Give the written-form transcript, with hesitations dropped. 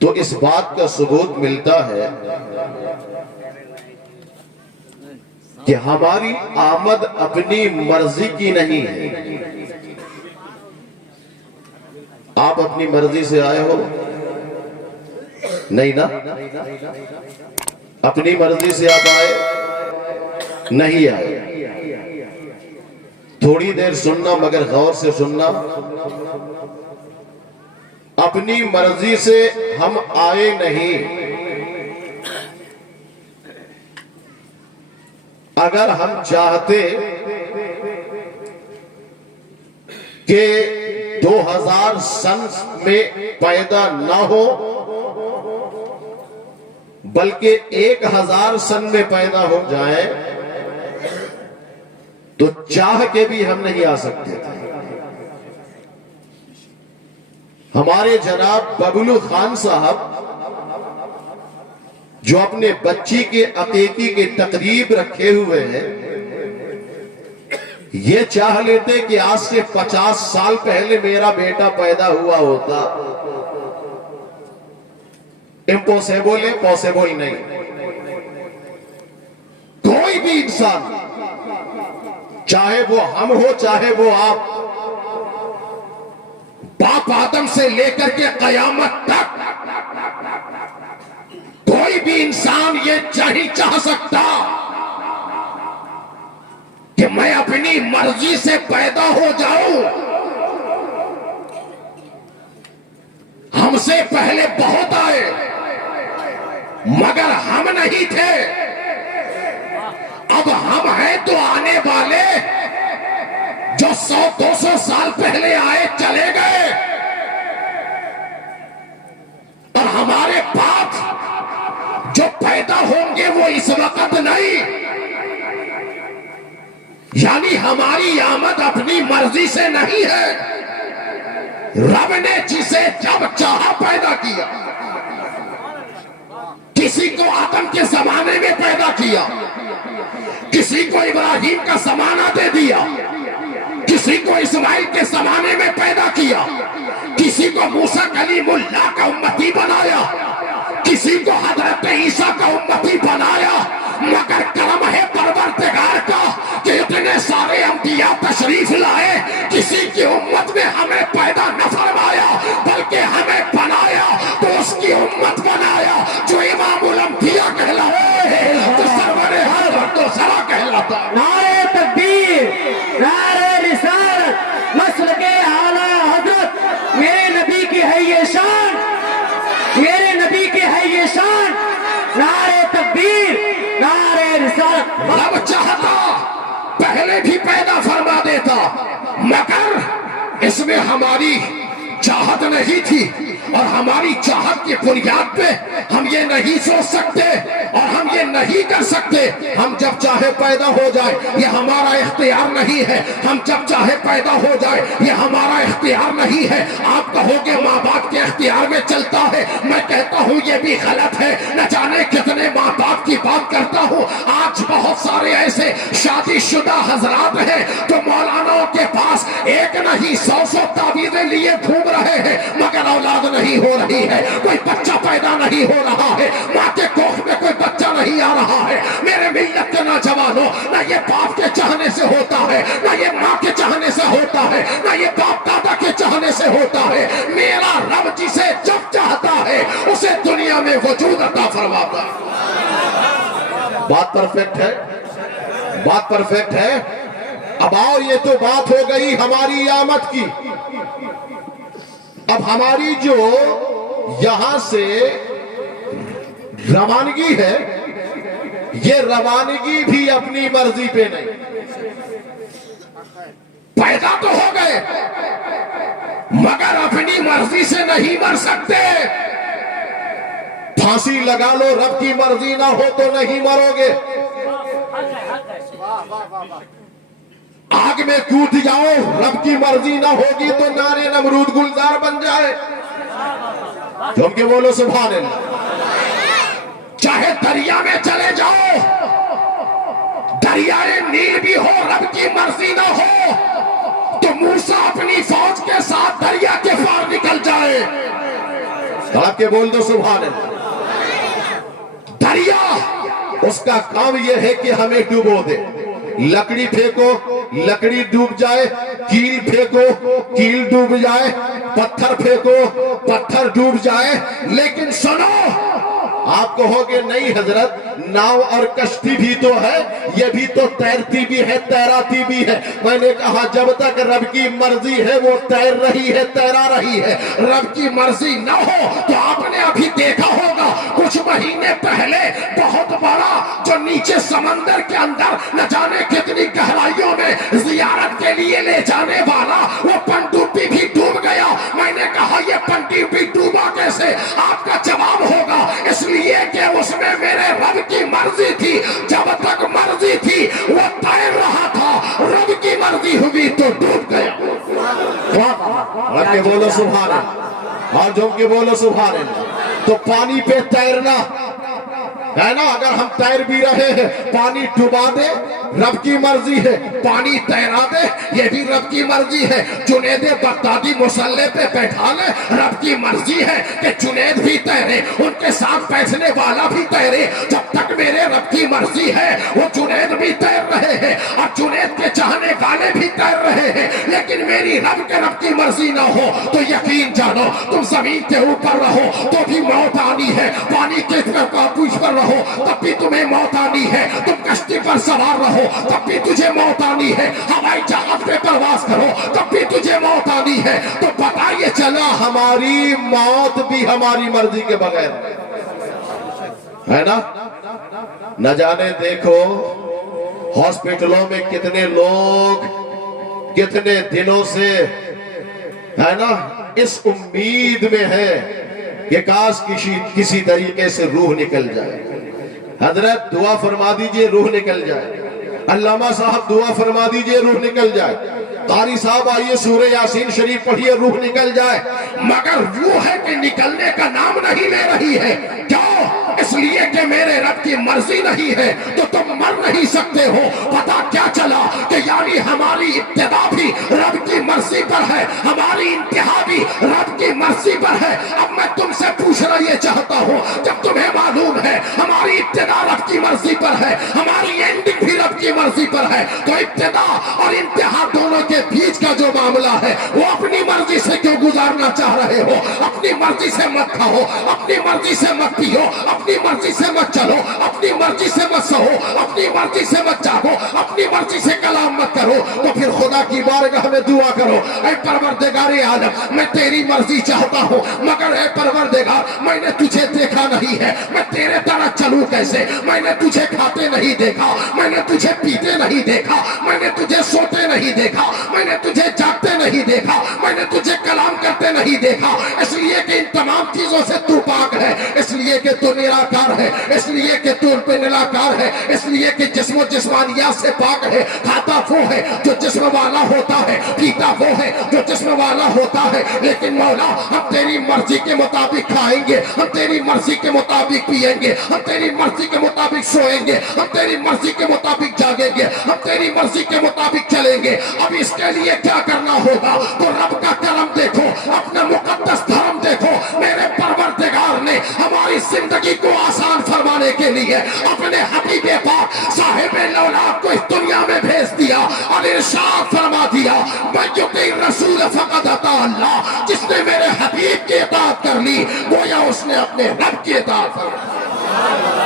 تو اس بات کا ثبوت ملتا ہے کہ ہماری آمد اپنی مرضی کی نہیں ہے۔ آپ اپنی مرضی سے آئے ہو؟ نہیں نا؟ اپنی مرضی سے آپ آئے نہیں آئے۔ تھوڑی دیر سننا مگر غور سے سننا، اپنی مرضی سے ہم آئے نہیں۔ اگر ہم چاہتے کہ 2000 سن میں پیدا نہ ہو بلکہ 1000 سن میں پیدا ہو جائے تو چاہ کے بھی ہم نہیں آ سکتے تھے۔ ہمارے جناب ببلو خان صاحب جو اپنے بچی کے عقیقی کی تقریب رکھے ہوئے ہیں، یہ چاہ لیتے کہ آج سے 50 سال پہلے میرا بیٹا پیدا ہوا ہوتا۔ امپوسیبل ہے، پوسیبل نہیں۔ کوئی بھی انسان، چاہے وہ ہم ہو چاہے وہ آپ، باپ آدم سے لے کر کے قیامت تک کوئی بھی انسان یہ نہیں چاہ سکتا کہ میں اپنی مرضی سے پیدا ہو جاؤں۔ ہم سے پہلے بہت آئے مگر ہم نہیں تھے، اب ہم ہیں تو آنے والے جو 100-200 سال پہلے آئے چلے گئے، اور ہمارے بعد جو پیدا ہوں گے وہ اس وقت نہیں۔ یعنی ہماری آمد اپنی مرضی سے نہیں ہے، رب نے جسے جب چاہا پیدا کیا۔ کسی کو آدم کے زمانے میں پیدا کیا، کسی کو ابراہیم کا زمانہ دے دیا، کسی کو اسماعیل کے زمانے میں پیدا کیا، کسی کو موسیٰ کلیم اللہ کا امتی بنایا، کسی کو حضرت عیسیٰ کا امتی بنایا، مگر کرم ہے پروردگار کا کہ اتنے سارے انبیاء تشریف لائے، کسی کی امت میں ہمیں پیدا نہ فرمایا بلکہ ہمیں بنایا تو اس کی امت بنایا جو امام الانبیاء کہلائے تو سرور ہر وقت و سرا کہلاتا۔ نعرہ تکبیر، نعرہ رسالت، مسلک اعلیٰ حضرت، میرے نبی کی ہے یہ شان، میرے نبی کی ہے یہ شان۔ نعرہ تکبیر، نعرہ رسالت۔ رب چاہتا پہلے بھی پیدا فرما دیتا مگر اس میں ہماری چاہت نہیں تھی، اور ہماری چاہت کی بنیاد پہ ہم یہ نہیں سوچ سکتے اور ہم یہ نہیں کر سکتے۔ ہم جب چاہے پیدا ہو جائے یہ ہمارا اختیار نہیں ہے، ہم جب چاہے پیدا ہو جائے یہ ہمارا اختیار نہیں ہے۔ آپ کہو گے ماں باپ کے اختیار میں چلتا ہے، میں کہتا ہوں یہ بھی غلط ہے۔ نہ جانے کتنے ماں باپ کی بات کرتا ہوں، آج بہت سارے ایسے شادی شدہ حضرات ہیں تو مولاناؤں کے پاس ایک نہیں 100 تعویذیں لیے گھوم رہے ہیں مگر اولاد نہیں ہو رہی ہے، کوئی بچہ پیدا نہیں ہو رہا ہے، ماں کے کوکھ میں کوئی بچہ نہیں آ رہا ہے۔ میرے ملت کے نوجوانوں، نہ یہ باپ کے چاہنے سے ہوتا ہے، نہ یہ ماں کے چاہنے سے ہوتا ہے، نہ یہ باپ دادا کے چاہنے سے ہوتا ہے۔ میرا رب جسے جب چاہتا ہے اسے دنیا میں وجود عطا فرماتا ہے۔ بات پرفیکٹ ہے، بات پرفیکٹ ہے۔ اب آؤ، یہ تو بات ہو گئی ہماری آمد کی۔ اب ہماری جو یہاں سے روانگی ہے یہ روانگی بھی اپنی مرضی پہ نہیں۔ پیدا تو ہو گئے مگر اپنی مرضی سے نہیں مر سکتے۔ پھانسی لگا لو، رب کی مرضی نہ ہو تو نہیں مرو گے۔ آگ میں کود جاؤ، رب کی مرضی نہ ہوگی تو نارے نمرود گلزار بن جائے۔ جھوم کے بولو سبحان اللہ۔ چاہے دریا میں چلے جاؤ، دریائے نیل بھی ہو، رب کی مرضی نہ ہو تو موسیٰ اپنی فوج کے ساتھ دریا کے پار نکل جائے۔ کے بول دو سبحان اللہ۔ دریا اس کا کام یہ ہے کہ ہمیں ڈوبو دے، لکڑی پھینکو لکڑی ڈوب جائے، کیل پھینکو کیل ڈوب جائے، پتھر پھینکو پتھر ڈوب جائے، لیکن سنو آپ کہو گے نہیں حضرت ناؤ اور کشتی بھی تو ہے، یہ بھی تو تیرتی بھی ہے تیراتی بھی ہے۔ میں نے کہا جب تک رب کی مرضی ہے وہ تیر رہی ہے تیرا رہی ہے، رب کی مرضی نہ ہو تو آپ نے ابھی دیکھا ہوگا کچھ مہینے پہلے بہت بڑا جو نیچے سمندر کے اندر نہ جانے کتنی گہرائیوں میں زیارت کے لیے لے جانے والا وہ پنڈوبی بھی ڈوب گیا۔ میں نے کہا یہ پنڈوبی ڈوبا کیسے؟ آپ کا جواب ہوگا اس لیے کہ اس میں میرے رب کی مرضی تھی، جب تک مرضی تھی وہ تیر رہا تھا، رب کی مرضی ہوئی تو ڈوب گیا۔ رب کے بولو سبحان اللہ، اور جم کے بولو سبحان اللہ۔ تو پانی پہ تیرنا ہے نا، اگر ہم تیر بھی رہے ہیں پانی ڈبا دے رب کی مرضی ہے، پانی تیرا دے یہ بھی رب کی مرضی ہے، جنید بغدادی مسلح پہ بیٹھا لے رب کی مرضی ہے کہ جنید بھی تیرے، ان کے ساتھ بیٹھنے والا بھی تیرے، جب تک میرے رب کی مرضی ہے وہ جنید بھی تیر رہے ہیں اور جنید کے چاہنے والے بھی تیر رہے ہیں، لیکن میری رب کی مرضی نہ ہو تو یقین جانو تم زمین کے اوپر رہو تو بھی موت آنی ہے، پانی کے قابوش پر رہو تب بھی تمہیں موت آنی ہے، تم کشتی پر سوار رہو تب بھی تجھے موت آنی ہے، ہوائی جہاز پہ پرواز کرو تب بھی تجھے موت آنی ہے۔ تو پتہ یہ چلا ہماری موت بھی ہماری مرضی کے بغیر ہے نا۔ نہ جانے دیکھو ہاسپٹلوں میں کتنے لوگ کتنے دنوں سے ہے نا اس امید میں ہے کہ کاش کسی طریقے سے روح نکل جائے۔ حضرت دعا فرما دیجئے روح نکل جائے، علامہ صاحب دعا فرما دیجئے روح نکل جائے، قاری صاحب آئیے سورہ یاسین شریف پڑھیے روح نکل جائے، مگر وہ ہے کہ نکلنے کا نام نہیں لے رہی ہے۔ کیوں؟ اس لیے کہ میرے رب کی مرضی نہیں ہے تو تم مر نہیں سکتے ہو۔ پتا کیا چلا کہ یعنی ہماری ابتدا بھی رب کی مرضی پر ہے، ہماری انتہا بھی رب کی مرضی پر ہے۔ اب میں تم سے پوچھنا یہ چاہتا ہوں جب تمہیں معلوم ہے ہماری ابتدا رب کی مرضی پر ہے، ہماری اینڈنگ بھی رب کی مرضی پر ہے، تو ابتدا اور انتہا دونوں کے بیچ کا جو معاملہ ہے وہ اپنی مرضی سے کیوں گزارنا چاہ رہے ہو؟ اپنی مرضی سے مت کھاؤ، اپنی مرضی سے مت پیو، اپنی مرضی سے مت چلو، اپنی مرضی سے مت سہو، اپنی مرضی سے مت جاگو، اپنی مرضی سے کلام مت کرو۔ تو پھر خدا کی بارگاہ میں دعا کرو، اے پروردگار عالم میں تیری مرضی چاہتا ہوں، مگر اے پروردگار میں نے تجھے دیکھا نہیں ہے، میں تیرے طرح چلوں کیسے؟ میں نے تجھے کھاتے نہیں دیکھا، میں نے تجھے پیتے نہیں دیکھا، میں نے تجھے سوتے نہیں دیکھا، میں نے تجھے جاگتے نہیں دیکھا، میں نے تجھے کلام کرتے نہیں دیکھا، اس لیے کہ ان تمام چیزوں سے تو پاک ہے، اس لیے کہ تو نراکار ہے، اس لیے کہ تو پہ نراکار ہے، اس لیے کہ جسم و جسمانیات سے پاک ہے۔ کھاتا وہ ہے جو جسم والا ہوتا ہے، پیتا وہ ہے جو جسم والا ہوتا ہے، لیکن مولا ہم تیری مرضی کے مطابق کھائیں گے، ہم تیری مرضی کے مطابق پیئیں گے، ہم تیری مرضی کے مطابق سوئیں گے، ہم تیری مرضی کے مطابق جاگیں گے، ہم تیری مرضی کے مطابق چلیں گے۔ اب اس کے لیے کیا کرنا ہوگا؟ تو رب کا کرم دیکھو، اپنا مقدس دھرم دیکھو، میرے پروردگار نے ہماری زندگی کو آسان فرمانے کے لیے اپنے حبیب پاک صاحب لولاک کو اس دنیا میں بھیج دیا اور ارشاد فرما دیا من یطع الرسول فقد اطاع اللہ، جس نے میرے حبیب کی اطاعت کر لی گویا اس نے اپنے رب کی اطاعت فرمائی۔